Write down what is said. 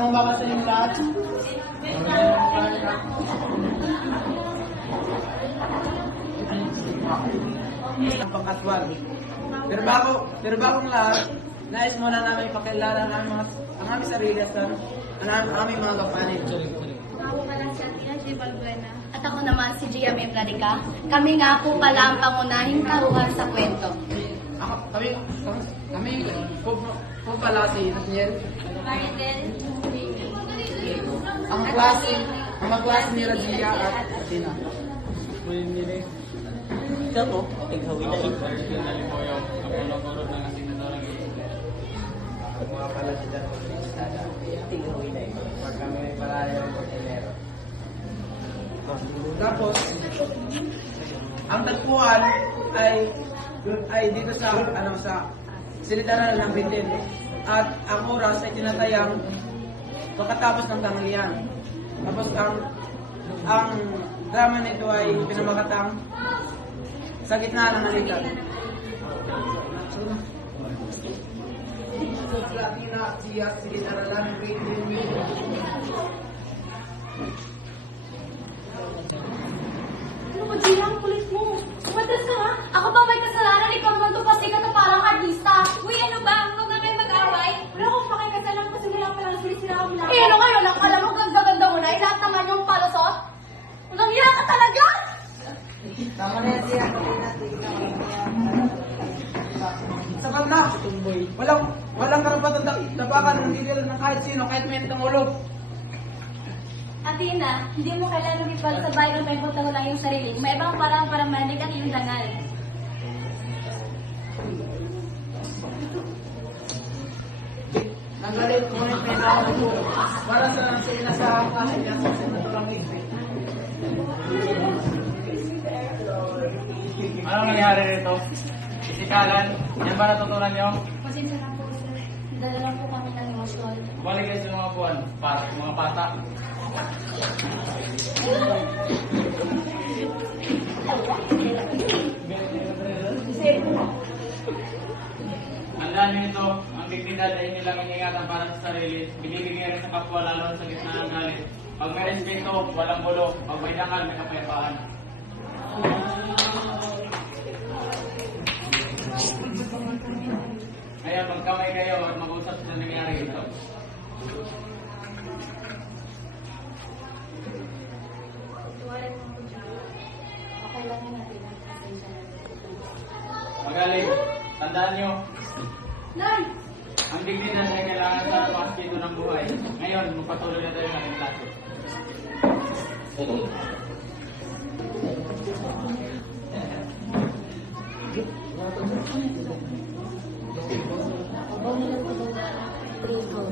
Ang baka sa inyong lahat. Ang pangkaswal. Pero bago ang lahat, nais muna namin ipakilala ang aming sarili sa aming mga kapanin. Ako pala si Atina G. Balbuena. At ako naman si Gia May Plarica. Kami nga po pala ang pangunahing karuhan sa kwento. Kami po pala si Daniel. Maridel. Ang mga klase ni Gia at Atina. Ikaw po, tighawi na ito. Mga pala si Darko Estrada. Tighawi na ito. Pag kami may parayo ng Enero. Tapos, ang tagpuan ay dito sa silitaran ng Bitin. At ang oras ay tinatayang pagkatapos ng tanghalian. Tapos ang drama nito ay pinamakatang sa gitna ng halitan. Latina siya silitaran ng Bitin. Ano ba, Gia? Ang kulit mo. Umatras ka ha? Ako ba may kasalanan? Ikaw naman to kasi ka na parang artista. Uy, ano ba? Huwag na kayo mag-away. Wala akong pakikasalan kasi wala pa lang sila ako lang. Eh, ano ngayon? Ang alam mo, ganda-ganda mo na. Eh, lahat naman yung palusot. Walang hiya ka talaga! Tama na yan siya. Sapat na! Walang karapatan tapakan ng detail ng kahit sino, kahit may ng ulo. Atina, hindi mo kailangan ipal sa bahay ng may butang lang yung sarili. May ibang parang para manig ang iyong dangal. Nagalit mo rin pinaka ko para sa sinasahan kasi niya sa senadorang isip. Anong nangyari rito? Isikalan? Yan ba natutunan nyo? Pasensya na po, sir. Dala lang po kami ng emosyon. Balik kayo sa mga buwan. Para sa mga bata. Tandaan nyo ito, ang dignidad ay nilang iningatan para sa sarili. Binibigay rin sa kapwa lalo sa gitna ng galit. Pag may respeto, walang gulo. Pag may dangal, may kapayapaan. Kaya magkamay kayo at mag-usap sa nangyari ito. Tuwaran mo po, Gia. Okay lang yun natin. Pasensya na. Magaling, tandaan nyo, Nay! ang dignidad ay kailangan sa pagpito ng buhay. Ngayon, magpatuloy na tayo ng ating klase. Trigo.